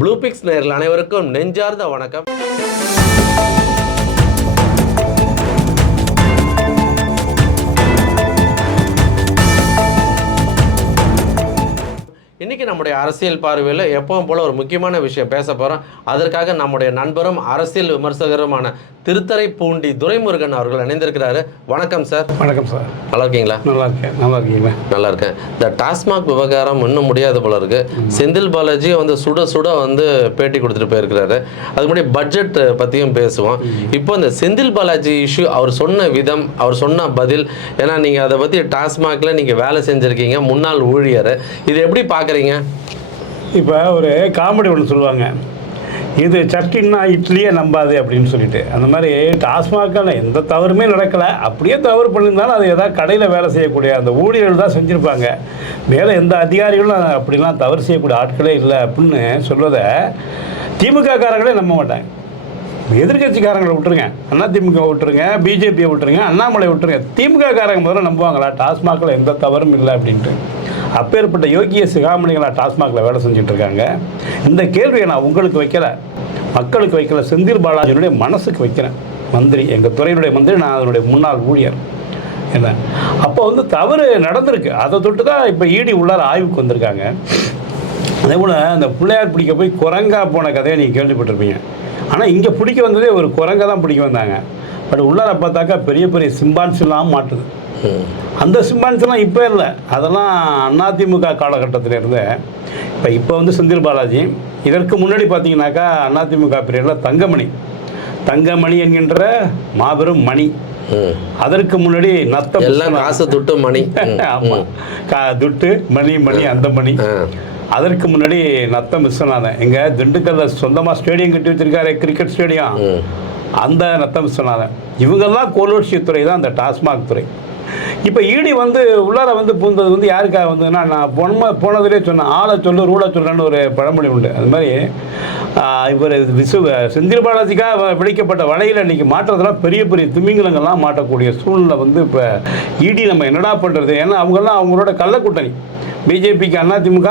ப்ளூபிக்ஸ் நேரில் அனைவருக்கும் நெஞ்சார்ந்த வணக்கம். இன்றைக்கி நம்முடைய அரசியல் பார்வையில் எப்பவும் போல் ஒரு முக்கியமான விஷயம் பேச போகிறோம் அதற்காக நம்முடைய நண்பரும் அரசியல் விமர்சகருமான திருத்தரைப்பூண்டி துரைமுருகன் அவர்கள் இணைந்திருக்கிறாரு. வணக்கம் சார் வணக்கம் சார் நல்லா இருக்கீங்களா நல்லா இருக்கேன் நல்லா இருக்கீங்களா நல்லா இருக்கேன் இந்த டாஸ்மாக் விவகாரம் இன்னும் முடியாத போல இருக்கு. செந்தில் பாலாஜி வந்து சுட சுட வந்து பேட்டி கொடுத்துட்டு போயிருக்கிறாரு. அதுக்கு முன்னாடி பட்ஜெட் பற்றியும் பேசுவோம். இப்போ இந்த செந்தில் பாலாஜி இஷ்யூ அவர் சொன்ன விதம் அவர் சொன்ன பதில் ஏன்னா நீங்கள் அதை பற்றி டாஸ்மாக்ல நீங்கள் வேலை செஞ்சுருக்கீங்க முன்னாள் ஊழியர். இது எப்படி பார்க்குறீங்க? இப்போ ஒரு காமெடி ஒன்று சொல்லுவாங்க. இது சட்டின்னா இட்லியே நம்பாது அப்படின்னு சொல்லிட்டு. அந்த மாதிரி டாஸ்மாகில் எந்த தவறுமே நடக்கலை. அப்படியே தவறு பண்ணியிருந்தாலும் அது ஏதாவது கடையில் வேலை செய்யக்கூடிய அந்த ஊழியர்கள் தான் செஞ்சுருப்பாங்க. மேலே எந்த அதிகாரிகளும் அப்படிலாம் தவறு செய்யக்கூடிய ஆட்களே இல்லை அப்படின்னு சொல்வதை திமுக காரங்களே நம்ப மாட்டாங்க. எதிர்கட்சிக்காரங்களை விட்டுருங்க. அண்ணா திமுக விட்டுருங்க பிஜேபியை விட்டுருங்க அண்ணாமலை விட்டுருங்க. திமுக காரங்க முதல்ல நம்புவாங்களா? டாஸ்மாகில் எந்த தவறும் இல்லை அப்படின்ட்டு. அப்பேற்பட்ட யோகிய சிகாமணிகளாக டாஸ்மாகில் வேலை செஞ்சுட்டு இருக்காங்க இந்த கேள்வியை நான் உங்களுக்கு வைக்கல. மக்களுக்கு வைக்கல. செந்தில் பாலாஜியினுடைய மனசுக்கு வைக்கிறேன். மந்திரி எங்கள் துறையினுடைய மந்திரி நான் அதனுடைய முன்னாள் ஊழியர். என்ன? அப்போ வந்து தவறு நடந்திருக்கு. அதை தொட்டு தான் இப்போ ஈடி உள்ளார ஆய்வுக்கு வந்திருக்காங்க. அதே போல் அந்த பிள்ளையார் பிடிக்க போய் குரங்கா போன கதையை நீங்கள் கேள்விப்பட்டிருப்பீங்க. ஆனால் இங்கே பிடிக்க வந்ததே ஒரு குரங்கை தான் பிடிக்க வந்தாங்க. பட் உள்ளார பார்த்தாக்கா பெரிய பெரிய சிம்பான்ஸ்லாம் மாட்டுது. அந்த சிம்பான்ஸ்லாம் இப்போ இல்லை. அதெல்லாம் அதிமுக காலகட்டத்தில் இருந்து. இப்போ இப்போ வந்து செந்தில் பாலாஜி இதற்கு முன்னாடி பார்த்தீங்கன்னாக்கா அதிமுக பீரியடில் தங்கமணி. தங்கமணி என்கின்ற மாபெரும் மணி. அதற்கு முன்னாடி நத்த எல்லாம் காசு துட்டு மணி. ம். ஆமா. கா துட்டு மணி மணி அந்த மணி. அதற்கு முன்னாடி நத்தம் விஸ்வநாதன். எங்க திண்டுக்கல்ல சொந்தமா ஸ்டேடியம் கட்டி வச்சிருக்காரு கிரிக்கெட் ஸ்டேடியம். அந்த நத்தம் விஸ்வநாதன். இவங்கெல்லாம் கோலோட்சியத்துறை தான் அந்த டாஸ்மாக் துறை. இப்போ ஈடி வந்து உள்ளார வந்து பூந்தது வந்து யாருக்காக வந்ததுன்னா நான் போன போனதுலேயே சொன்னேன். ஆளை சொல்லு ரூலை சொல்லுன்னு ஒரு பழமொழி உண்டு. அது மாதிரி இவர் விசு செந்தில் பாலாஜிக்காக விளைக்கப்பட்ட வலையில் இன்னைக்கு மாட்டுறதுலாம் பெரிய பெரிய திமிங்கலங்கள்லாம் மாட்டக்கூடிய சூழ்நிலை வந்து இப்போ ஈடி நம்ம என்னடா பண்ணுறது ஏன்னா அவங்கெல்லாம் அவங்களோட கள்ளக்கூட்டணி. பிஜேபிக்கு அதிமுக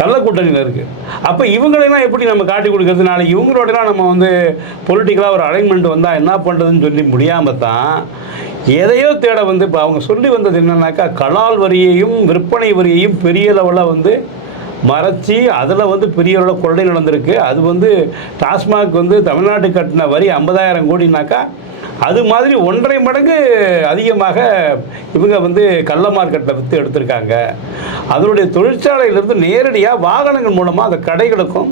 கள்ளக்கூட்டணியில் இருக்குது அப்போ இவங்களெல்லாம் எப்படி நம்ம காட்டி கொடுக்கறது? நாளைக்கு இவங்களோடலாம் நம்ம வந்து பொலிட்டிக்கலாக ஒரு அலைன்மெண்ட் வந்தால் என்ன பண்ணுறதுன்னு சொல்லி முடியாமல் தான் எதையோ தேட வந்து இப்போ அவங்க சொல்லி வந்தது என்னன்னாக்கா கலால் வரியையும் விற்பனை வரியையும் பெரிய லெவலில் வந்து மறைச்சி அதில் வந்து பெரிய அளவில் கொள்ளை நடந்திருக்கு. அது வந்து டாஸ்மாக் வந்து தமிழ்நாட்டு கட்டின வரி ஐம்பதாயிரம் கோடினாக்கா அது மாதிரி ஒன்றரை மடங்கு அதிகமாக இவங்க வந்து கள்ள மார்க்கெட்டில் விற்று எடுத்திருக்காங்க. அதனுடைய தொழிற்சாலையிலிருந்து நேரடியாக வாகனங்கள் மூலமாக அந்த கடைகளுக்கும்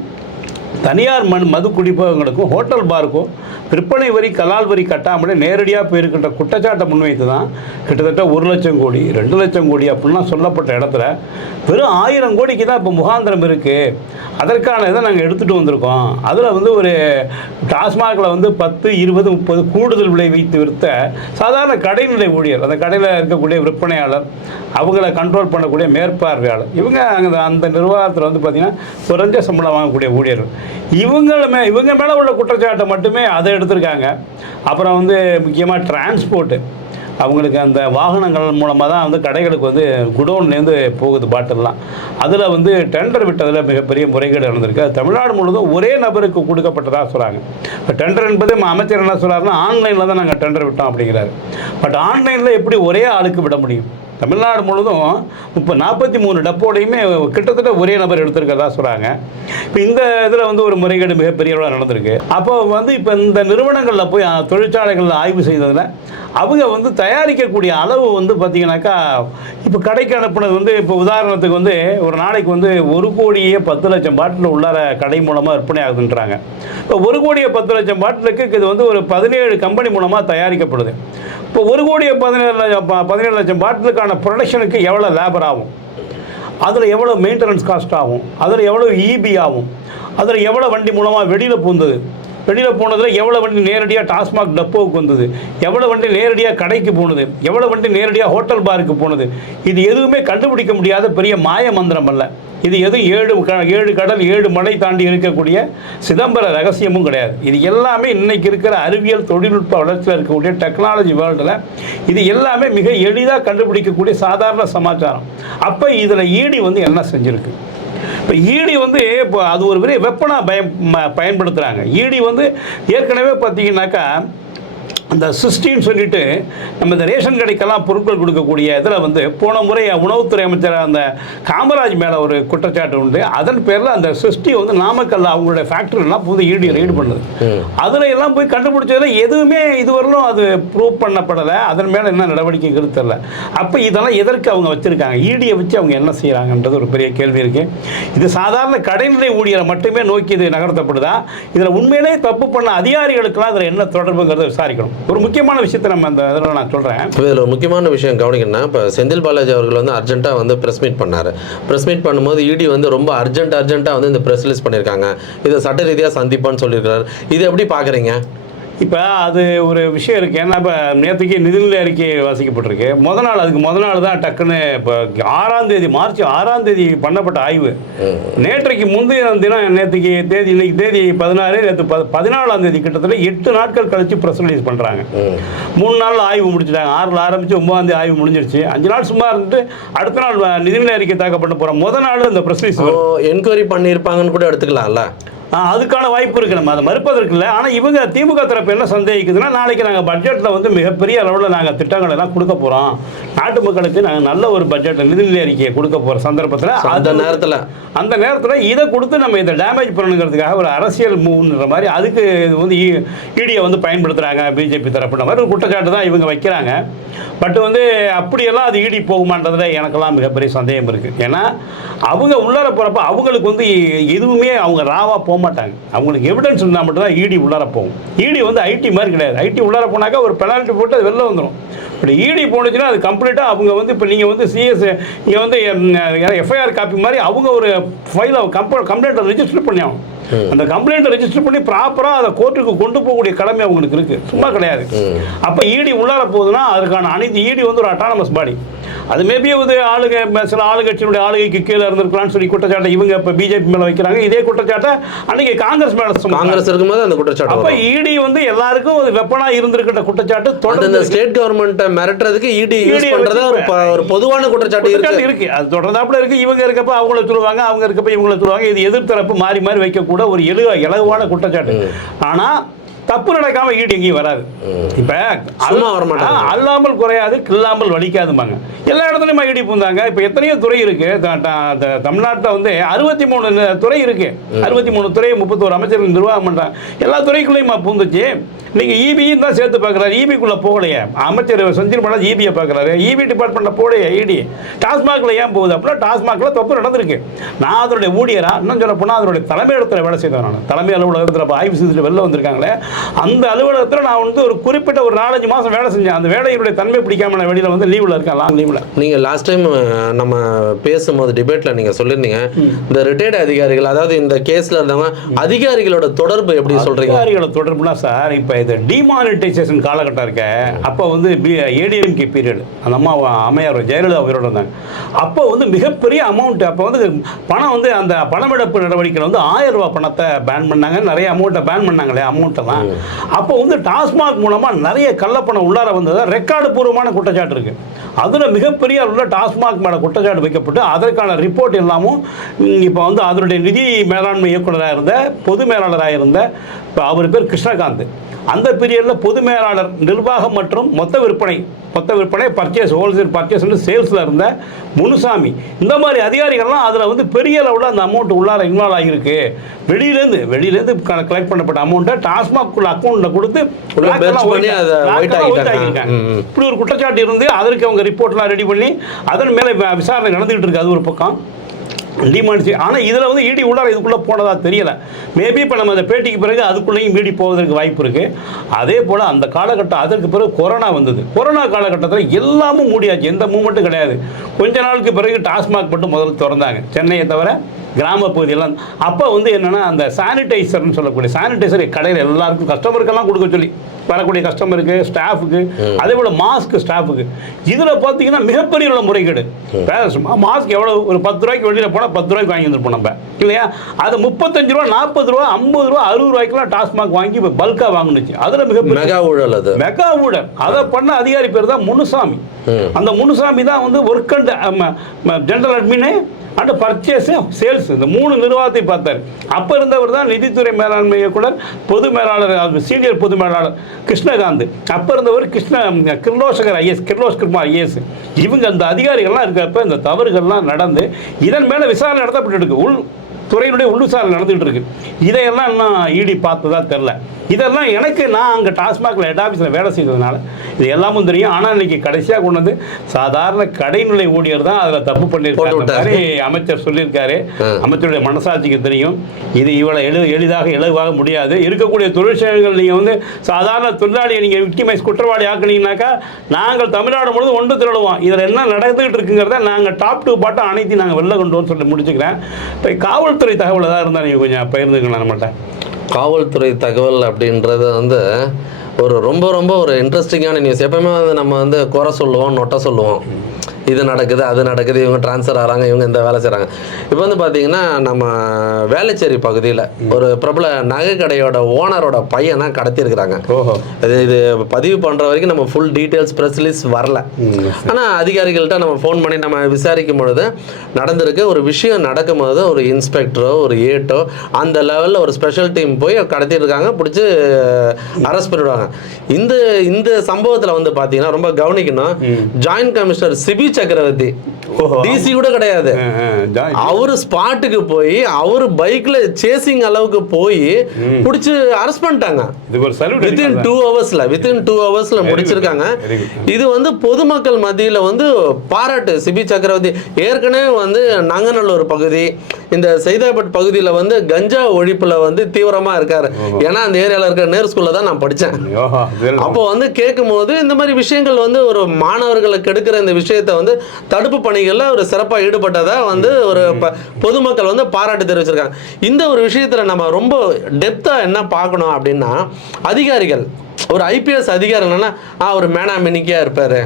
தனியார் மண் மது குடிப்பவங்களுக்கும் ஹோட்டல் பாருக்கும் விற்பனை வரி கலால் வரி கட்டாமலே நேரடியாக போயிருக்கின்ற குற்றச்சாட்டை முன்வைத்து தான் கிட்டத்தட்ட ஒரு லட்சம் கோடி ரெண்டு லட்சம் கோடி அப்படின்லாம் சொல்லப்பட்ட இடத்துல வெறும் ஆயிரம் கோடிக்கு தான் இப்போ முகாந்திரம் இருக்குது அதற்கான இதை நாங்கள் எடுத்துகிட்டு வந்திருக்கோம். அதில் வந்து ஒரு டாஸ்மாகில் வந்து பத்து இருபது முப்பது கூடுதல் விலை வைத்து விற்த சாதாரண கடைநிலை ஊழியர் அந்த கடையில் இருக்கக்கூடிய விற்பனையாளர் அவங்கள கண்ட்ரோல் பண்ணக்கூடிய மேற்பார்வையாளர் இவங்க அங்கே அந்த நிர்வாகத்தில் வந்து பார்த்திங்கன்னா குறைஞ்ச சம்பளம் வாங்கக்கூடிய ஊழியர்கள். இவங்கள மே இவங்க மேலே உள்ள குற்றச்சாட்டை மட்டுமே அதை எடுத்திருக்காங்க. அப்புறம் வந்து முக்கியமாக டிரான்ஸ்போர்ட்டு அவங்களுக்கு அந்த வாகனங்கள் மூலமாக தான் வந்து கடைகளுக்கு வந்து குடோன்லேருந்து போகுது பாட்டில்லாம். அதில் வந்து டெண்டர் விட்டதில் மிகப்பெரிய முறைகேடு நடந்திருக்கு. அது தமிழ்நாடு முழுவதும் ஒரே நபருக்கு கொடுக்கப்பட்டதாக சொல்கிறாங்க இப்போ டெண்டர் என்பது நம்ம அமைச்சர் என்ன சொல்கிறாருன்னா ஆன்லைனில் தான் நாங்கள் டெண்டர் விட்டோம் அப்படிங்கிறாரு. பட் ஆன்லைனில் எப்படி ஒரே ஆளுக்கு விட முடியும்? தமிழ்நாடு முழுவதும் இப்போ நாற்பத்தி மூணு டப்போடையுமே கிட்டத்தட்ட ஒரே நபர் எடுத்திருக்கிறதா சொல்கிறாங்க இப்போ இந்த இதில் வந்து ஒரு முறைகேடு மிகப்பெரிய அளவில் நடந்திருக்கு. அப்போ வந்து இப்போ இந்த நிறுவனங்களில் போய் தொழிற்சாலைகளில் ஆய்வு செய்ததில் அவங்க வந்து தயாரிக்கக்கூடிய அளவு வந்து பார்த்திங்கனாக்கா இப்போ கடைக்கு அனுப்புனது வந்து இப்போ உதாரணத்துக்கு வந்து ஒரு நாளைக்கு வந்து ஒரு கோடியே பத்து லட்சம் பாட்டில் உள்ளார கடை மூலமாக விற்பனை ஆகுதுன்றாங்க. இப்போ ஒரு கோடியே பத்து லட்சம் பாட்டிலுக்கு இது வந்து ஒரு பதினேழு கம்பெனி மூலமாக தயாரிக்கப்படுது. இப்போ ஒரு கோடியே பதினேழு லட்சம் பதினேழு லட்சம் பாட்டிலுக்கான ப்ரொடக்ஷனுக்கு எவ்வளோ லேபர் ஆகும்? அதில் எவ்வளோ மெயின்டெனன்ஸ் காஸ்ட் ஆகும்? அதில் எவ்வளோ இபி ஆகும்? அதில் எவ்வளோ வண்டி மூலமாக வெளியில் பூந்தது வெளியில் போனதில் எவ்வளோ வண்டி நேரடியாக டாஸ்மாக் டப்போவுக்கு வந்தது? எவ்வளோ வண்டி நேரடியாக கடைக்கு போனது? எவ்வளோ வண்டி நேரடியாக ஹோட்டல் பாருக்கு போனது? இது எதுவுமே கண்டுபிடிக்க முடியாத பெரிய மாய மந்திரம் அல்ல. இது எதுவும் ஏழு க- ஏழு கடல் ஏழு மலை தாண்டி இருக்கக்கூடிய சிதம்பர ரகசியமும் கிடையாது. இது எல்லாமே இன்றைக்கி இருக்கிற அறிவியல் தொழில்நுட்ப வளர்ச்சியில் இருக்கக்கூடிய டெக்னாலஜி வேர்ல்டில் இது எல்லாமே மிக எளிதாக கண்டுபிடிக்கக்கூடிய சாதாரண சமாச்சாரம். அப்போ இதில் ஈடி வந்து என்ன செஞ்சுருக்கு? இப்போ ஈடி வந்து இப்போ அது ஒரு பெரிய வெப்பனாக பயம் பயன்படுத்துகிறாங்க ஈடி வந்து ஏற்கனவே பார்த்தீங்கன்னாக்கா அந்த சிஸ்டின்னு சொல்லிட்டு நம்ம இந்த ரேஷன் கடைக்கெல்லாம் பொருட்கள் கொடுக்கக்கூடிய இதில் வந்து போன முறை உணவுத்துறை அமைச்சர் அந்த காமராஜ் மேலே ஒரு குற்றச்சாட்டு உண்டு. அதன் பேரில் அந்த சிஸ்டி வந்து நாமக்கல்ல அவங்களுடைய ஃபேக்ட்ரிலாம் புது ஈடி ரைடு பண்ணுது. அதில் எல்லாம் போய் கண்டுபிடிச்சதுல எதுவுமே இதுவரையிலும் அது ப்ரூவ் பண்ணப்படலை. அதன் மேலே என்ன நடவடிக்கை தெரியல. அப்போ இதெல்லாம் எதற்கு அவங்க வச்சுருக்காங்க? ஈடியை வச்சு அவங்க என்ன செய்கிறாங்கன்றது ஒரு பெரிய கேள்வி இருக்குது இது சாதாரண கடைநிலை ஊழியரை மட்டுமே நோக்கி இது நகர்த்தப்படுதா? இதில் உண்மையிலே தப்பு பண்ண அதிகாரிகளுக்கெல்லாம் இதில் என்ன தொடர்புங்கிறத விசாரிக்கணும். ஒரு முக்கியமான விஷயத்தை நம்ம அந்த இதில் நான் சொல்கிறேன் இப்போ இதில் ஒரு முக்கியமான விஷயம் கவனிக்கணும்னா இப்போ செந்தில் பாலாஜி அவர்கள் வந்து அர்ஜென்ட்டாக வந்து ப்ரெஸ் மீட் பண்ணார். ப்ரெஸ் மீட் பண்ணும்போது இடி வந்து ரொம்ப அர்ஜென்ட் அர்ஜென்ட்டாக வந்து இந்த ப்ரெஸ் ரிலீஸ் பண்ணியிருக்காங்க இதை சட்ட ரீதியாக சந்திப்பான்னு சொல்லியிருக்கிறார். இது எப்படி பார்க்குறீங்க இப்போ அது ஒரு விஷயம் இருக்குது ஏன்னா இப்போ நேற்றுக்கு நிதிநிலை அறிக்கை வாசிக்கப்பட்டிருக்கு. முத நாள் அதுக்கு முத நாள் தான் டக்குன்னு இப்போ ஆறாம் தேதி மார்ச் ஆறாம் தேதி பண்ணப்பட்ட ஆய்வு. நேற்றைக்கு முந்தைய தினம் நேற்றுக்கு தேதி இன்னைக்கு தேதி பதினாறு நேற்று ப பதினாலாம் தேதி கிட்டத்தட்ட எட்டு நாட்கள் கழிச்சு ப்ரெஸ் ரிலீஸ் பண்ணுறாங்க மூணு நாள் ஆய்வு முடிச்சிட்டாங்க. ஆறில் ஆரம்பித்து ஒன்பதாம் தேதி ஆய்வு முடிஞ்சிருச்சு. அஞ்சு நாள் சும்மா இருந்துட்டு அடுத்த நாள் நிதிநிலை அறிக்கை தாக்கல் பண்ண போகிறோம் முத நாள் இந்த ப்ரெஸ் ரிலீஸ் என்கொயரி பண்ணியிருப்பாங்கன்னு கூட எடுத்துக்கலாம்ல. அதுக்கான வாய்ப்பு இருக்கு. நம்ம அதை மறுப்பதற்கு இல்லை. ஆனால் இவங்க திமுக தரப்பு என்ன சந்தேகிக்குதுன்னா நாளைக்கு நாங்கள் பட்ஜெட்டில் வந்து மிகப்பெரிய அளவில் நாங்கள் திட்டங்கள் எல்லாம் கொடுக்க போகிறோம் நாட்டு மக்களுக்கு நாங்கள் நல்ல ஒரு பட்ஜெட் நிதிநிலை அறிக்கையை கொடுக்க போகிற சந்தர்ப்பத்தில் அந்த நேரத்தில் அந்த நேரத்தில் இதை கொடுத்து நம்ம இதை டேமேஜ் பண்ணணுங்கிறதுக்காக ஒரு அரசியல் மூவ்ன்ற மாதிரி அதுக்கு இது வந்து ஈடியை வந்து பயன்படுத்துகிறாங்க பிஜேபி தரப்புன்ற மாதிரி. ஒரு குற்றச்சாட்டு தான் இவங்க வைக்கிறாங்க. பட் வந்து அப்படியெல்லாம் அது ஈடி போகுமான்றதுல எனக்கெல்லாம் மிகப்பெரிய சந்தேகம் இருக்குது ஏன்னா அவங்க உள்ளார போகிறப்ப அவங்களுக்கு வந்து எதுவுமே அவங்க ராவாக போக மாட்டாங்க அவங்களுக்கு எவிடன்ஸ் இருந்தால் மட்டும்தான் ஈடி உள்ளார போகும். ஈடி வந்து ஐடி மாதிரி கிடையாது. ஐடி உள்ளார போனாக்கா ஒரு பெனால்ட்டி போட்டு அது வெளில வந்துடும் இப்படி இடி போனுச்சுன்னா அது கம்ப்ளீட்டாக அவங்க வந்து இப்போ நீங்கள் வந்து சிஎஸ் இங்கே வந்து எஃப்ஐஆர் காப்பி மாதிரி அவங்க ஒரு ஃபைலை கம்ப கம்ப்ளைண்ட்டை ரெஜிஸ்டர் பண்ணி அந்த கம்ப்ளைண்ட்டை ரெஜிஸ்டர் பண்ணி ப்ராப்பராக அதை கோர்ட்டுக்கு கொண்டு போகக்கூடிய கடமை அவங்களுக்கு இருக்குது சும்மா கிடையாது. அப்போ இடி உள்ளார போகுதுன்னா அதுக்கான அனைத்து இடி வந்து ஒரு அட்டானமஸ் பாடி அது மேபி வந்து ஆளுங்க ம- சில ஆளுங்கட்சியினுடைய ஆளுகைக்கு கீழே இருந்திருக்கலாம்னு சொல்லி குற்றச்சாட்டை இவங்க இப்போ பிஜேபி மேலே வைக்கிறாங்க. இதே குற்றச்சாட்டை அன்னைக்கு காங்கிரஸ் மேலே. காங்கிரஸ் இருக்கும்போது அந்த குற்றச்சாட்டு அப்ப இடி வந்து எல்லாருக்கும் ஒரு வெப்பனா இருந்திருக்கிற குற்றச்சாட்டு தொடர்ந்து ஸ்டேட் கவர்மெண்ட்டை மிரட்டுறதுக்கு இடி யூஸ் ED பண்றதா ஒரு ஒரு பொதுவான குற்றச்சாட்டு இருக்கு. இருக்கு. அது தொடர்ந்தாப்புல இருக்கு. இவங்க இருக்கப்ப அவங்கள சொல்லுவாங்க அவங்க இருக்கப்ப இவங்கள சொல்லுவாங்க இது எதிர்த்தரப்பு மாறி மாறி வைக்கக்கூட ஒரு எழு இலகுவான குற்றச்சாட்டு. ஆனா தப்பு நடக்காம ஈடு எங்கேயும் வராது. இப்ப அல்லாமல் குறையாது கில்லாமல் வலிக்காதுமாங்க எல்லா இடத்துலயும் இடி பூந்தாங்க இப்ப எத்தனையோ துறை இருக்கு. தமிழ்நாட்டுல வந்து அறுபத்தி மூணு துறை இருக்கு. அறுபத்தி மூணு துறை முப்பத்தோரு அமைச்சர்கள் நிர்வாகம் பண்றாங்க. எல்லா துறைக்குள்ளேயும் பூந்துச்சு நீங்க இபியும் தான் சேர்த்து பார்க்குறாரு. இபிக்குள்ள போகலையே. அமைச்சர் செந்தில் பாலாஜி இபியை பார்க்குறாரு. இபி டிபார்ட்மெண்ட்ல போகலையே இடி டாஸ்மாக்ல ஏன் போகுது அப்படின்னா டாஸ்மாக்ல தப்பு நடந்திருக்கு. நான் அதனுடைய ஊழியரா? இன்னும் சொல்ல போனால் அதனுடைய தலைமை இடத்துல வேலை செய்தேன் நான். தலைமை அலுவலகத்தில் ஆய்வு செய்துட்டு வெளில வந்திருக்காங்களே. அந்த அலுவலகத்தில் நான் வந்து ஒரு குறிப்பிட்ட ஒரு நாலஞ்சு மாதம் வேலை செஞ்சேன். அந்த வேலையினுடைய தன்மை பிடிக்காம நான் வெளியில் வந்து லீவில் இருக்கேன். லாங் லீவில் நீங்க லாஸ்ட் டைம் நம்ம பேசும்போது டிபேட்ல நீங்க சொல்லியிருந்தீங்க. இந்த ரிட்டையர்டு அதிகாரிகள் அதாவது இந்த கேஸ்ல இருந்தவங்க அதிகாரிகளோட தொடர்பு எப்படி சொல்றீங்க? அதிகாரிகளோட தொடர்புனா சார் இப்போ இது டிமானிட்டைசேஷன் காலகட்டம் இருக்க அப்போ வந்து ஏடிஎம்கே பீரியட் அந்த அம்மா அம்மையார் ஜெயலலிதா உயிரோட இருந்தாங்க. அப்போ வந்து மிகப்பெரிய அமௌண்ட் அப்போ வந்து பணம் வந்து அந்த பணமெடுப்பு நடவடிக்கையில் வந்து ஆயிரம் ரூபாய் பணத்தை பேன் பண்ணாங்க. நிறைய அமௌண்ட்டை பேன் பண்ணாங்களே அமௌண்ட்டெல்லாம் அப்போ வந்து டாஸ்மாக் மூலமாக நிறைய கள்ளப்பணம் உள்ளார வந்ததா ரெக்கார்டு பூர்வமான குற்றச்சாட்டு இருக்கு. அதில் மிகப்பெரிய அளவில் டாஸ்மாக் மேலே குற்றச்சாட்டு வைக்கப்பட்டு அதற்கான ரிப்போர்ட் எல்லாமும் இப்போ வந்து அதனுடைய நிதி மேலாண்மை இயக்குனராக இருந்த பொது மேலாளராக இருந்த இப்போ அவர் பேர் கிருஷ்ணகாந்த். அந்த பீரியடில் பொது மேலாளர் நிர்வாகம் மற்றும் மொத்த விற்பனை மொத்த விற்பனை பர்ச்சேஸ் ஹோல்சேல் பர்ச்சேஸ் சேல்ஸில் இருந்த முனுசாமி. இந்த மாதிரி அதிகாரிகள்லாம் அதில் வந்து பெரிய அளவில் அந்த அமௌண்ட் உள்ளார இன்வால்வ் ஆகியிருக்கு. வெளியிலேருந்து வெளியிலேருந்து கலெக்ட் பண்ணப்பட்ட அமௌண்ட்டை டாஸ்மாக் அக்கௌண்ட்டில் கொடுத்து. இப்படி ஒரு குற்றச்சாட்டு இருந்து அதற்கு அவங்க ரிப்போர்ட்லாம் ரெடி பண்ணி அதன் மேலே விசாரணை நடந்துகிட்டு இருக்கு. அது ஒரு பக்கம். டிமாண்ட்ஸ் ஆனால் இதில் வந்து இடி உள்ளார இதுக்குள்ளே போனதா தெரியல. மேபி இப்போ நம்ம அந்த பேட்டிக்கு பிறகு அதுக்குள்ளேயும் மீடி போவதற்கு வாய்ப்பு இருக்குது அதே போல் அந்த காலகட்டம் அதற்கு பிறகு கொரோனா வந்தது. கொரோனா காலகட்டத்தில் எல்லாமும் மூடியாச்சு. எந்த மூமெண்ட்டும் கிடையாது. கொஞ்ச நாளுக்கு பிறகு டாஸ்மாக் மட்டும் முதல்ல திறந்தாங்க. சென்னையை தவிர கிராம பகுதியெல்லாம். அப்போ வந்து என்னென்னா அந்த சானிடைசர்னு சொல்லக்கூடிய சானிடைசர் கடையில் எல்லாருக்கும் கஸ்டமருக்கெல்லாம் கொடுக்க சொல்லி வரக்கூடிய கஸ்டமருக்கு ஸ்டாஃபுக்கு அதே போல் மாஸ்க் ஸ்டாஃபுக்கு இதில் பார்த்தீங்கன்னா மிகப்பெரிய உள்ள முறைகேடு. மாஸ்க் எவ்வளோ ஒரு பத்து ரூபாய்க்கு வெளியில் போனால் பத்து ரூபாய்க்கு வாங்கி வந்துருப்போம் நம்ம. இல்லையா? அது முப்பத்தஞ்சு ரூபா நாற்பது ரூபா ஐம்பது ரூபா அறுபது ரூபாய்க்குலாம் டாஸ்மாக் வாங்கி பல்காக வாங்கினுச்சு. அதில் மிகப்பெரிய மெகா ஊழல் அது. மெகா ஊழல். அதை பண்ண அதிகாரி பேர் தான் முனுசாமி. அந்த முனுசாமி தான் வந்து ஒர்க் அண்ட் ஜெனரல் அட்மினே அண்ட் பர்ச்சேஸு சேல்ஸ் இந்த மூணு நிர்வாகத்தை பார்த்தார். அப்போ இருந்தவர் தான் நிதித்துறை மேலாண்மை இயக்குனர் பொது மேலாளர் சீனியர் பொது மேலாளர் கிருஷ்ணகாந்த். அப்போ இருந்தவர் கிருஷ்ண கிர்லோசகர் ஐஎஸ் கிர்லோஸ்கர்மா ஐஎஸ் இவங்க அந்த அதிகாரிகள்லாம் இருக்கிறப்ப இந்த தவறுகள்லாம் நடந்து இதன் மேலே விசாரணை நடத்தப்பட்டு இருக்கு உள் துறையினுடைய உள் விசாரணை நடந்துகிட்டு இருக்கு இதையெல்லாம் இன்னும் இடி பார்த்ததா தெரில. இதெல்லாம் எனக்கு நான் அங்கே டாஸ்மாகில் ஹெட் ஆஃபீஸில் வேலை செய்ததுனால இது எல்லாமும் தெரியும். ஆனால் இன்னைக்கு கடைசியாக கொண்டு வந்து சாதாரண கடைநிலை ஊழியர் தான் அதில் தப்பு பண்ணியிருக்காரு. அமைச்சர் சொல்லியிருக்காரு. அமைச்சருடைய மனசாட்சிக்கு தெரியும். இது இவ்வளோ எளி எளிதாக இலகுவாக முடியாது. இருக்கக்கூடிய தொழிற்சங்கங்கள் நீங்கள் வந்து சாதாரண தொழிலாளியை நீங்கள் விக்டிமைஸ் குற்றவாளி ஆக்குனீங்கனாக்கா நாங்கள் தமிழ்நாடு முழுவதும் ஒன்று திரளுவோம். இதில் என்ன நடந்துகிட்டு இருக்குங்கிறத நாங்கள் டாப் டு பாட்டம் அனைத்தையும் நாங்கள் வெளில கொண்டு வந்து சொல்லி முடிச்சுக்கிறேன். இப்போ காவல்துறை தகவல் ஏதாவது இருந்தால் நீங்கள் கொஞ்சம் பகிர்ந்துக்கலாம் நம்மள்கிட்ட காவல்துறை தகவல் அப்படின்றது வந்து ஒரு ரொம்ப ரொம்ப ஒரு இன்ட்ரெஸ்டிங்கான நியூஸ் எப்பவுமே வந்து நம்ம வந்து குறை சொல்லுவோம் நொட்டை சொல்லுவோம். இது நடக்குது அது நடக்குது இவங்க ட்ரான்ஸ்ஃபர் ஆகிறாங்க இவங்க இந்த வேலை செய்கிறாங்க இப்போ வந்து பார்த்தீங்கன்னா நம்ம வேளச்சேரி பகுதியில் ஒரு பிரபல நகை கடையோட ஓனரோட பையனை கடத்தியிருக்கிறாங்க. ஓஹோ. இது இது பதிவு பண்ணுற வரைக்கும் நம்ம ஃபுல் டீட்டெயில்ஸ் ப்ரெஸ் ரிலீஸ் வரல. ஆனால் அதிகாரிகள்கிட்ட நம்ம ஃபோன் பண்ணி நம்ம விசாரிக்கும் பொழுது நடந்திருக்கு. ஒரு விஷயம் நடக்கும்போது ஒரு இன்ஸ்பெக்டரோ ஒரு ஏட்டோ அந்த லெவலில் ஒரு ஸ்பெஷல் டீம் போய் கடத்திருக்காங்க பிடிச்சி அரெஸ்ட் பண்ணிவிடுவாங்க இந்த இந்த சம்பவத்தில் வந்து பார்த்தீங்கன்னா ரொம்ப கவனிக்கணும். Joint commissioner C P Chakravarthy. DC கூட கிடையாது. அவரு ஸ்பாட்டுக்கு போய் அவரு பைக்ல சேசிங் அளவுக்கு போய் பிடிச்சி அரெஸ்ட் பண்ணிட்டாங்க. வித்தின் டூ ஹவர்ஸ்ல வித்தின் டூ ஹவர்ஸ்ல முடிச்சிருக்காங்க. இது வந்து பொதுமக்கள் மத்தியில வந்து பாராட்டு. சிபி சக்கரவர்த்தி ஏற்கனவே வந்து நங்கநல்லூர் பகுதி இந்த சைதாபேட் பகுதியில் வந்து கஞ்சா ஒழிப்புல வந்து தீவிரமா இருக்காரு. ஏன்னா அந்த ஏரியால இருக்கிற நேரு ஸ்கூல்ல தான் நான் இது- அப்போ வந்து கேட்கும்போது இந்த மாதிரி விஷயங்கள் வந்து ஒரு மாணவர்களை கெடுக்கிற இந்த விஷயத்தை வந்து தடுப்பு பணிகளில் ஒரு சிறப்பாக ஈடுபட்டதா வந்து ஒரு பொதுமக்கள் வந்து பாராட்டு தெரிவிச்சிருக்காங்க. இந்த ஒரு விஷயத்தில் நம்ம ரொம்ப டெப்த்தாக என்ன பார்க்கணும் அப்படின்னா அதிகாரிகள் ஒரு ஐபிஎஸ் அதிகாரி என்னன்னா ஆ ஒரு மேனா மினிக்கியா இருப்பாரு.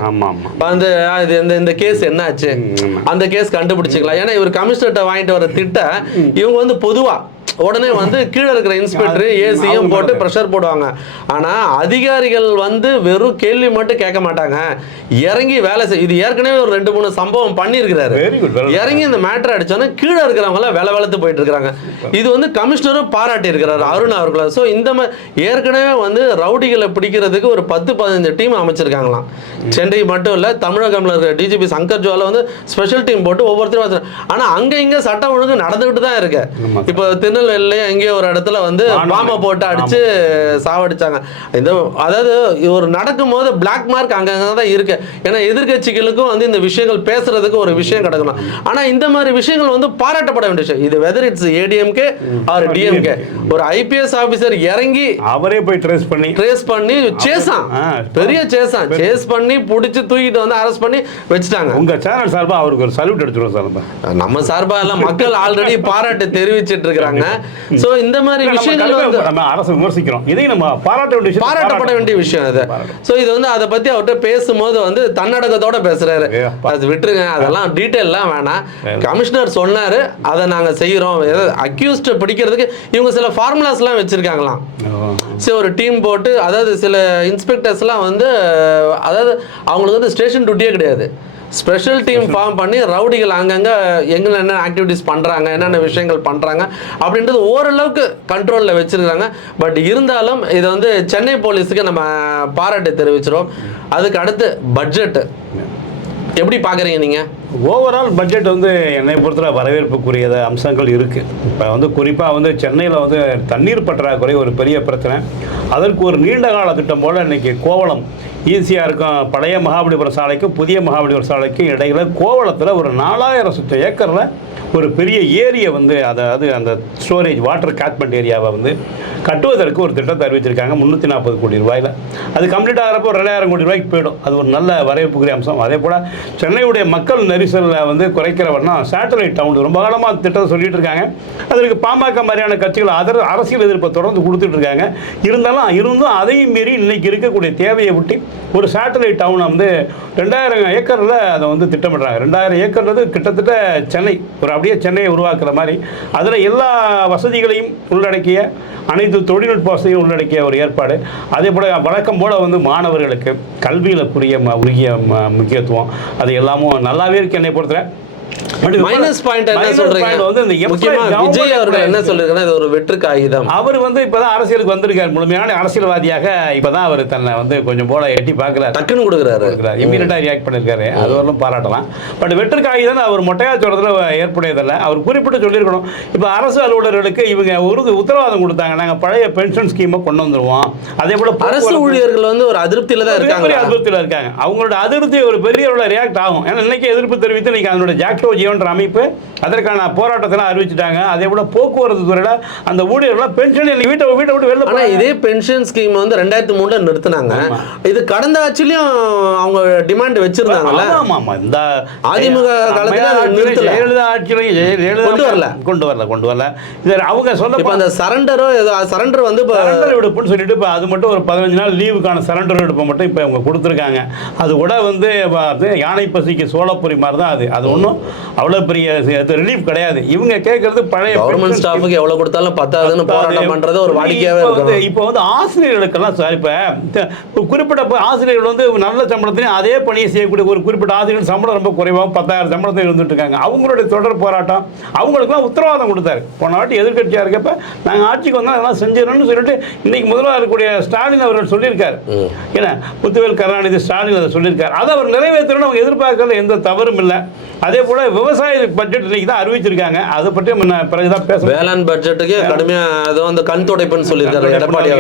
வந்து ஆ, இது இந்த இந்த கேஸ் என்னாச்சு. அந்த கேஸ் கண்டுபிடிச்சிக்கலாம். ஏன்னா இவர் கமிஷனர்கிட்ட வாங்கிட்டு வர திட்ட இவங்க வந்து பொதுவா உடனே வந்து கீழே இருக்கிற இன்ஸ்பெக்டர் ஏசியும் போட்டு ப்ரெஷர் போடுவாங்க. ஆனா அதிகாரிகள் வந்து வெறும் கேள்வி மட்டும் கேட்க மாட்டாங்க. இறங்கி வேலை செய் இது ஏற்கனவே ஒரு ரெண்டு மூணு சம்பவம் பண்ணியிருக்கிறாரு. இறங்கி இந்த மேட்டர் அடிச்சோன்னா கீழே இருக்கிறவங்க எல்லாம் வேலை வளர்த்து போயிட்டு இருக்காங்க இது வந்து கமிஷனரும் பாராட்டி இருக்கிறாரு அருண் அவர்களை. ஸோ இந்த மாதிரி ஏற்கனவே வந்து ரவுடிகளை பிடிக்கிறதுக்கு ஒரு பத்து பதினஞ்சு டீம் அமைச்சிருக்காங்களாம். சென்னை மட்டும் இல்லை தமிழகம்ல இருக்கிற டிஜிபி சங்கர் ஜுவால வந்து ஸ்பெஷல் டீம் போட்டு ஒவ்வொருத்தரும் ஆனால் அங்கே இங்கே சட்டம் ஒழுங்கு நடந்துகிட்டு தான் இருக்கு. இப்போ திருநெல்வேலியில எங்கேயோ ஒரு இடத்துல வந்து. பாம்பை போட்டு அடிச்சு சாவடிச்சாங்க. இந்த அதாவது ஒரு நடக்கும்போது பிளாக் மார்க் அங்கங்க தான் இருக்கு. ஏன்னா எதிர்க்கட்சிகளுக்கும் வந்து இந்த விஷயங்கள் பேசுறதுக்கு ஒரு விஷயம் கிடக்கணும். ஆனா இந்த மாதிரி விஷயங்கள் வந்து பாராட்டப்பட வேண்டிய விஷயம். இது whether it's ADMK or DMK ஒரு ஐபிஎஸ் ஆபீசர் இறங்கி அவரே போய் ட்ரேஸ் பண்ணி. ட்ரேஸ் பண்ணி சேசான். பெரிய சேசான். சேஸ் பண்ணி புடிச்சு தூக்கிட்டு வந்து அரெஸ்ட் பண்ணி வச்சுட்டாங்க. உங்க சேனல் சார்பா அவருக்கு ஒரு சல்யூட் அடிச்சிருவோம் சார் நம்ம. நம்ம சார்பா எல்லாம் மக்கள் ஆல்ரெடி பாராட்டு தெரிவிச்சிட்டு இருக்கிறாங்க. சோ இந்த மாதிரி விஷயங்கள் வந்து நம்ம அரசு விமர்சிக்கிறோம். இதையும் நம்ம பாராட்ட வேண்டிய விஷயம் பாராட்டப்பட வேண்டிய விஷயம் அது. ஸோ இது வந்து அதை பத்தி அவர்கிட்ட பேசும்போது வந்து தன்னடக்கத்தோட பேசுறாரு. அது விட்டுருங்க அதெல்லாம் டீட்டெயில்லாம் வேணாம். கமிஷனர் சொன்னாரு அதை நாங்க செய்யறோம் அக்யூஸ்ட் பிடிக்கிறதுக்கு இவங்க சில ஃபார்முலாஸ்லாம் வச்சிருக்காங்களாம். சரி ஒரு டீம் போட்டு அதாவது சில இன்ஸ்பெக்டர்ஸ்லாம் வந்து அதாவது அவங்களுக்கு வந்து ஸ்டேஷன் டியூட்டியே கிடையாது. ஸ்பெஷல் டீம் ஃபார்ம் பண்ணி ரவுடிகள் அங்கங்கே எங்கே என்ன ஆக்டிவிட்டீஸ் பண்ணுறாங்க என்னென்ன விஷயங்கள் பண்ணுறாங்க அப்படின்றது ஓரளவுக்கு கண்ட்ரோலில் வச்சுருக்காங்க. பட் இருந்தாலும் இதை வந்து சென்னை போலீஸுக்கு நம்ம பாராட்டு தெரிவிச்சிரும் அதுக்கு அடுத்து பட்ஜெட்டு எப்படி பார்க்குறீங்க நீங்கள் ஓவரால் பட்ஜெட் வந்து என்னை பொறுத்தவரை வரவேற்புக்குரியத அம்சங்கள் இருக்குது இப்போ வந்து குறிப்பாக வந்து சென்னையில் வந்து தண்ணீர் பற்றாக்குறை ஒரு பெரிய பிரச்சனை. அதற்கு ஒரு நீண்ட கால திட்டம் போல் இன்னைக்கு கோவளம் ஈஸியாக இருக்கும். பழைய மகாபலிபுரம் சாலைக்கும் புதிய மகாபலிபுரம் சாலைக்கும் இடையில் கோவளத்தில் ஒரு நாலாயிரம் சுற்று ஏக்கரில் ஒரு பெரிய ஏரியை வந்து அதாவது அந்த ஸ்டோரேஜ் வாட்டர் கேட்மெண்ட் ஏரியாவை வந்து கட்டுவதற்கு ஒரு திட்டத்தை அறிவிச்சிருக்காங்க. முந்நூற்றி நாற்பது கோடி ரூபாயில். அது கம்ப்ளீட் ஆகிறப்போ ரெண்டாயிரம் கோடி ரூபாய்க்கு போயிடும். அது ஒரு நல்ல வரவேற்புக்குரிய அம்சம். அதே போல் சென்னையுடைய மக்கள் நெரிசலில் வந்து குறைக்கிற வண்ணம் சேட்டலைட் டவுன் ரொம்ப காலமாக திட்டத்தை சொல்லிட்டு இருக்காங்க. அதற்கு பாமக மாதிரியான கட்சிகள் அதர் அரசியல் எதிர்ப்பை தொடர்ந்து கொடுத்துட்டு இருக்காங்க. இருந்தாலும் இருந்தும் அதையும் மீறி இன்னைக்கு இருக்கக்கூடிய தேவையை விட்டு ஒரு சேட்டலைட் டவுனை வந்து ரெண்டாயிரம் ஏக்கரில் அதை வந்து திட்டமிடுறாங்க. ரெண்டாயிரம் ஏக்கர்ன்றது கிட்டத்தட்ட சென்னை. ஒரு அப்படியே சென்னையை உருவாக்குற மாதிரி. அதில் எல்லா வசதிகளையும் உள்ளடக்கிய அனைத்து தொழில்நுட்ப வசதியும் உள்ளடக்கிய ஒரு ஏற்பாடு. அதே போல் வழக்கம் போல் வந்து மாணவர்களுக்கு கல்வியில் புரிய உருகிய ம- முக்கியத்துவம். அது எல்லாமும் நல்லாவே இருக்கு என்னை பொறுத்தவரை. மைனஸ் பாயிண்ட் என்ன சொல்றீங்க? வந்து இந்த முக்கியமா விஜய் அவர்கள் என்ன. சொல்லிருக்காங்க இது ஒரு வெற்று காகிதம் அவர் வந்து இப்பதான் அரசியலுக்கு வந்திருக்கார். முழுமையான அரசியல்வாதியாக இப்பதான் அவர் தன்னை வந்து கொஞ்சம் போல எட்டி பார்க்கிறார். டக்குன்னு கொடுக்குறாரு. இமீடியட்டா ரியாக்ட் பண்ணிருக்காரு. அது வரலும் பாராட்டலாம். பட் வெற்றிக்காகி தான் அவர் மொட்டையா சொல்றதுல ஏற்புடையதில்லை. அவர் குறிப்பிட்டு சொல்லியிருக்கணும். இப்போ அரசு அலுவலர்களுக்கு இவங்க ஒரு உத்தரவாதம் கொடுத்தாங்க. நாங்க பழைய பென்ஷன் ஸ்கீமை கொண்டு வந்துருவோம். அதே போல அரசு ஊழியர்கள் வந்து ஒரு அதிருப்தியில தான் இருக்காங்க அதிருப்தியில் இருக்காங்க. அவங்களோட அதிருப்தி ஒரு பெரிய அளவில் ரியாக்ட் ஆகும். ஏன்னா இன்னைக்கு எதிர்ப்பு தெரிவித்து இன்னைக்கு அதனுடைய ஜாக்டோ ஜீவன்ற அமைப்பு அதற்கான போராட்டத்தெல்லாம் அறிவிச்சிட்டாங்க அதே போல போக்குவரத்து துறையில் அந்த ஊழியர்கள்லாம் பென்ஷன் இன்னைக்கு வீட்டை வீட்டை விட்டு வெளில ஆனா போறாங்க. இதே பென்ஷன் ஸ்கீம் வந்து ரெண்டாயிரத்தி மூணுல நிறுத்தினாங்க இது கடந்த ஆட்சியிலும் அவங்க டிமாண்ட் வச்சிருந்தாங்கல்ல ஆமா, ஆமா. இந்த அதிமுக காலத்துல. ஜெயலலிதா ஜெயலலிதா கொண்டு வரல. கொண்டு வரல கொண்டு வரல இது அவங்க சொல்ல இப்ப அந்த சரண்டரோ ஏதோ சரண்டர் வந்து இப்ப சரண்டர் விடுப்புன்னு சொல்லிட்டு இப்போ அது மட்டும் ஒரு பதினஞ்சு நாள் லீவுக்கான சரண்டர் விடுப்பை மட்டும் இப்போ அவங்க கொடுத்துருக்காங்க அது கூட வந்து யானை பசிக்கு சோளப்பொரி மாதிரி தான் அது அது ஒன்றும் அவ்வளோ பெரிய ரிலீஃப் கிடையாது. இவங்க கேட்கறது பழைய கவர்மெண்ட் ஸ்டாஃபுக்கு எவ்வளவு கொடுத்தாலும் பத்தாதுன்னு போராட்டம் பண்றது ஒரு வாடிக்கையாவே இப்போ வந்து- இப்போ வந்து ஆசிரியர்களுக்கெல்லாம் சார் இப்போ குறிப்பிட்ட ஆசிரியர்கள் வந்து நல்ல சம்பளத்திலையும் அதே பணியை செய்யக்கூடிய ஒரு குறிப்பிட்ட ஆசிரியர்கள் சம்பளம் ரொம்ப குறைவாக பத்தாயிரம் சம்பளத்தில் இருந்துட்டு இருக்காங்க. அவங்களுடைய தொடர் போராட்டம் அவங்களுக்குலாம் உத்தரவாதம் கொடுத்தாரு. போன வாட்டி எதிர்க்கட்சியாக இருக்கப்ப நாங்கள் ஆட்சிக்கு வந்தால் அதெல்லாம் செஞ்சிடணும்னு சொல்லிட்டு இன்னைக்கு முதல்வர் இருக்கக்கூடிய ஸ்டாலின் அவர்கள் சொல்லியிருக்காரு. ஏன்னா முத்துவேல் கருணாநிதி ஸ்டாலின் அதை சொல்லியிருக்காரு. அதை அவர் நிறைவேற்றணும்னு அவங்க எதிர்பார்க்கறதுல எந்த தவறும் இல்லை. அதே போல விவசாய பட்ஜெட் இன்னைக்கு தான் அறிவிச்சிருக்காங்க. அதை பற்றி நம்ம பிறகுதான் பேச வேளாண் பட்ஜெட்டுக்கு கடுமையா ஏதோ அந்த கண் துடைப்புன்னு சொல்லியிருக்காரு எடப்பாடி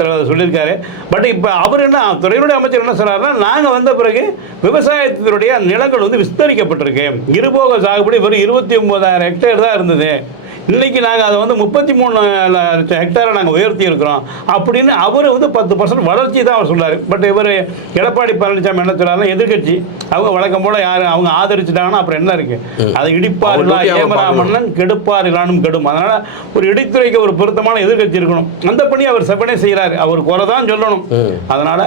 தலைவர் சொல்லியிருக்காரு. பட் இப்போ அவர் என்ன துறையினுடைய அமைச்சர் என்ன சொல்றாருன்னா நாங்க வந்த பிறகு விவசாயத்தினுடைய நிலங்கள் வந்து விஸ்தரிக்கப்பட்டிருக்கு. இருபோக சாகுபடி வெறும் இருபத்தி ஒன்பதாயிரம் ஹெக்டேர் தான் இருந்தது. இன்னைக்கு நாங்கள் அதை வந்து முப்பத்தி மூணு லட்சம் ஹெக்டேரை நாங்கள் உயர்த்தி இருக்கிறோம் அப்படின்னு அவர் வந்து பத்து பர்சன்ட் வளர்ச்சி தான் அவர் சொல்றாரு. பட் இவர் எடப்பாடி பழனிசாமி என்ன சொல்றாருன்னா எதிர்க்கட்சி அவங்க வழக்கம் போல யார் அவங்க ஆதரிச்சிட்டாங்கன்னா அப்புறம் என்ன இருக்கு? அதை இடிப்பார் அவர் duty அவங்க ஏமரா பார்க்கணும். மன்னன் கெடுப்பார் இல்லானும் கெடும். அதனால ஒரு இடித்துறைக்கு ஒரு பொருத்தமான எதிர்க்கட்சி இருக்கணும். அந்த பணி அவர் செப்பனே செய்கிறாரு அவர் குறை தான் சொல்லணும். அதனால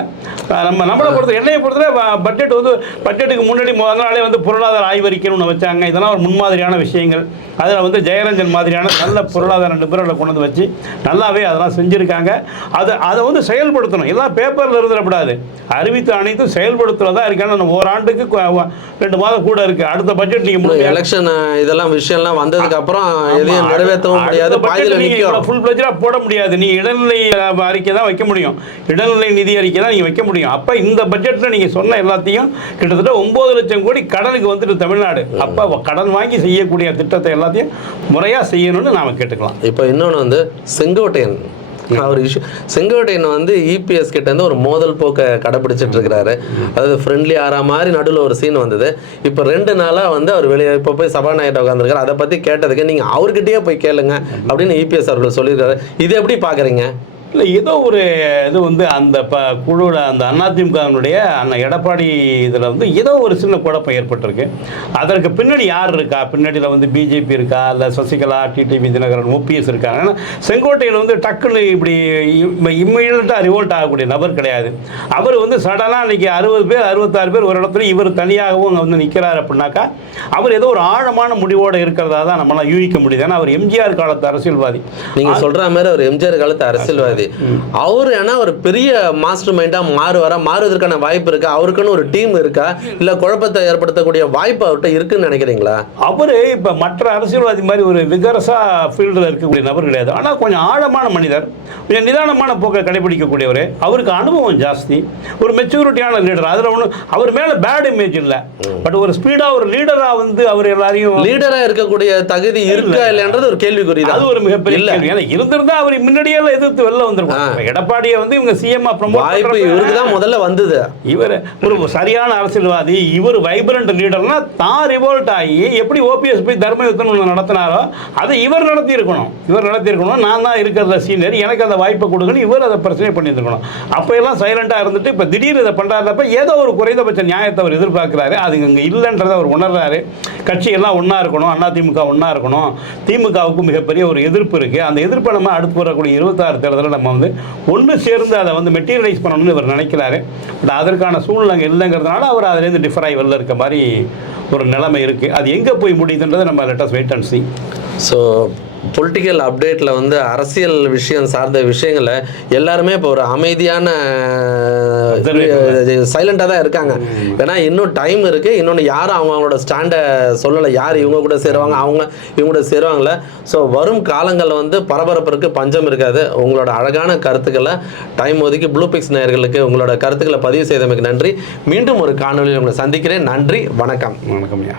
நம்ம நம்மளை பொறுத்த என்னையை பொறுத்தவரை பட்ஜெட் வந்து பட்ஜெட்டுக்கு முன்னாடி முதல் நாளே வந்து பொருளாதார ஆய்வறிக்கைன்னு ஒன்று வச்சாங்க. இதெல்லாம் ஒரு முன்மாதிரியான விஷயங்கள். அதில் வந்து ஜெயரஞ்சன் மாதிரியான நல்ல பொருளாதார நிபுணர்களை கொண்டு வந்து வச்சு நல்லாவே அதெல்லாம் செஞ்சுருக்காங்க. அது அதை வந்து செயல்படுத்தணும். எல்லாம் பேப்பரில் இருந்துடக்கூடாது அறிவித்த அனைத்தும் செயல்படுத்துறதா இருக்கான்னு ஓராண்டுக்கு ரெண்டு மாதம் கூட இருக்கு. அடுத்த பட்ஜெட் நீங்கள் எலெக்ஷன் இதெல்லாம் விஷயம்லாம் வந்ததுக்கு அப்புறம் எதையும் நிறைவேற்றவும் முடியாது. fledged ஆ போட முடியாது. நீ இடைநிலை அறிக்கை தான் வைக்க முடியும். இடைநிலை நிதி அறிக்கை தான் நீங்க வைக்க முடியும். அப்ப இந்த பட்ஜெட்ல நீங்க சொன்ன எல்லாத்தையும் கிட்டத்தட்ட ஒன்பது லட்சம் கோடி கடனுக்கு வந்துட்டு தமிழ்நாடு. அப்ப கடன் வாங்கி செய்யக்கூடிய திட்டத்தை எல்லாத்தையும் முறையா செய்யணும்னு நாம கேட்டுக்கலாம். இப்போ இன்னொன்று வந்து செங்கோட்டையன். அவர் இஷ்யூ செங்கோட்டையன் வந்து இபிஎஸ் கிட்ட இருந்து ஒரு மோதல் போக்கை கடைபிடிச்சிட்டு இருக்கிறாரு. அதாவது ஃப்ரெண்ட்லி ஆற மாதிரி நடுவில் ஒரு சீன் வந்தது. இப்போ ரெண்டு நாளாக வந்து அவர் வெளியே இப்போ போய் சபாநாயகர் உட்காந்துருக்காரு அதை பற்றி கேட்டதுக்கு நீங்கள் அவர்கிட்டயே போய் கேளுங்க அப்படின்னு இபிஎஸ் அவர்கள் சொல்லியிருக்காரு. இது எப்படி பார்க்குறீங்க இல்லை ஏதோ ஒரு இது வந்து அந்த ப குழுவில் அந்த அதிமுகவினுடைய அண்ணன் எடப்பாடி இதில் வந்து ஏதோ ஒரு சின்ன குழப்பம் ஏற்பட்டிருக்கு. அதற்கு பின்னாடி யார் இருக்கா? பின்னாடியில் வந்து பிஜேபி இருக்கா? இல்லை சசிகலா டிடிவி தினகரன் ஓபிஎஸ் இருக்காங்க. ஏன்னா செங்கோட்டையில் வந்து டக்குன்னு இப்படி இம்மிடியட்டாக ரிவோல்ட் ஆகக்கூடிய நபர் கிடையாது. அவர் வந்து சடனாக இன்னைக்கு அறுபது பேர் அறுபத்தாறு பேர் ஒரு இடத்துல இவர் தனியாகவும் அங்கே வந்து நிற்கிறார் அப்படின்னாக்கா அவர் ஏதோ ஒரு ஆழமான முடிவோடு இருக்கிறதா தான் நம்மளால் யூகிக்க முடியுது. ஏன்னா அவர் எம்ஜிஆர் காலத்து அரசியல்வாதி. நீங்க சொல்ற மாதிரி அவர் எம்ஜிஆர் காலத்து அரசியல்வாதி. அவர் ஏன்னா ஒரு பெரிய மாஸ்டர் மைண்டா மாறுவாரா? மாறுவதற்கான வாய்ப்பு இருக்கா? அவருக்குன்னு ஒரு டீம் இருக்கா? இல்ல குழப்பத்தை ஏற்படுத்தக்கூடிய வாய்ப்பு அவர்கிட்ட இருக்குன்னு நினைக்கிறீங்களா? அவரு இப்ப மற்ற அரசியல்வாதி மாதிரி ஒரு விகரசா ஃபீல்டில் இருக்கக்கூடிய நபர் கிடையாது. ஆனா கொஞ்சம் ஆழமான மனிதர் கொஞ்சம் நிதானமான போக்கை கடைபிடிக்கக்கூடியவர். அவருக்கு அனுபவம் ஜாஸ்தி. ஒரு மெச்சூரிட்டியான லீடர் அதுல ஒண்ணு அவர் மேல பேட் இமேஜ் இல்ல. பட் ஒரு ஸ்பீடா ஒரு லீடரா வந்து அவர் எல்லாரையும் லீடரா இருக்கக்கூடிய தகுதி இருக்கா இல்லைன்றது ஒரு கேள்விக்குறி அது ஒரு மிகப்பெரிய இல்ல. ஏன்னா இருந்திருந்தா அவர் முன்னாடியே எல்லாம் எதிர்த்து வெளில வந்திருக்கும் எடப்பாடியை வந்து இவங்க சிஎம் வாய்ப்பு இவருக்கு தான் முதல்ல வந்தது. இவர் ஒரு சரியான அரசியல்வாதி இவர் வைப்ரண்ட் லீடர்னா தான் ரிவோல்ட் ஆகி எப்படி ஓபிஎஸ் போய் தர்ம யுத்தம் ஒண்ணு நடத்தினாரோ அதை இவர் நடத்தி இருக்கணும் இவர் நடத்தி இருக்கணும் நான் தான் இருக்கிறத சீனியர் எனக்கு அந்த வாய்ப்பை கொடுக்கணும் இவர் அதை பிரச்சனை பண்ணியிருக்கணும் அப்போ எல்லாம் சைலண்டாக இருந்துட்டு இப்போ திடீர் இதை பண்ணுறாருப்ப ஏதோ ஒரு குறைந்தபட்ச நியாயத்தை அவர் எதிர்பார்க்குறாரு. அது இங்கே இல்லைன்றதை அவர் உணர்றாரு. கட்சி எல்லாம் ஒன்றா இருக்கணும் அண்ணா திமுக ஒன்றா இருக்கணும். திமுகவுக்கு மிகப்பெரிய ஒரு எதிர்ப்பு இருக்குது அந்த எதிர்ப்பை நம்ம அடுத்து வரக்கூடிய இருபத்தாறு தேர்தலில் நம்ம வந்து ஒன்று சேர்ந்து அதை வந்து மெட்டீரியலைஸ் பண்ணணும்னு இவர் நினைக்கிறாரு. பட் அதற்கான சூழ்நிலை அங்கே இல்லைங்கிறதுனால அவர் அதுலேருந்து டிஃபர் ஆகி வெளில இருக்க மாதிரி ஒரு நிலைமை இருக்குது அது எங்கே போய் முடியுதுன்றதை நம்ம let's wait and see so political அப்டேட்டில் வந்து அரசியல் விஷயம் சார்ந்த விஷயங்களை எல்லாருமே இப்போ ஒரு அமைதியான சைலண்டாக தான் இருக்காங்க. ஏன்னா இன்னும் டைம் இருக்குது இன்னொன்று யாரும் அவங்க அவங்களோட ஸ்டாண்டை சொல்லலை. யார் இவங்க கூட சேருவாங்க? அவங்க இவங்க கூட சேருவாங்களே ஸோ வரும் காலங்களில் வந்து பரபரப்பிற்கு பஞ்சம் இருக்காது. உங்களோட அழகான கருத்துக்களை டைம் ஒதுக்கி ப்ளூ பிக்ஸ் நேயர்களுக்கு உங்களோட கருத்துக்களை பதிவு செய்தமைக்கு நன்றி. மீண்டும் ஒரு காணொலியில் உங்களை சந்திக்கிறேன். நன்றி. வணக்கம். வணக்கம் ஐயா.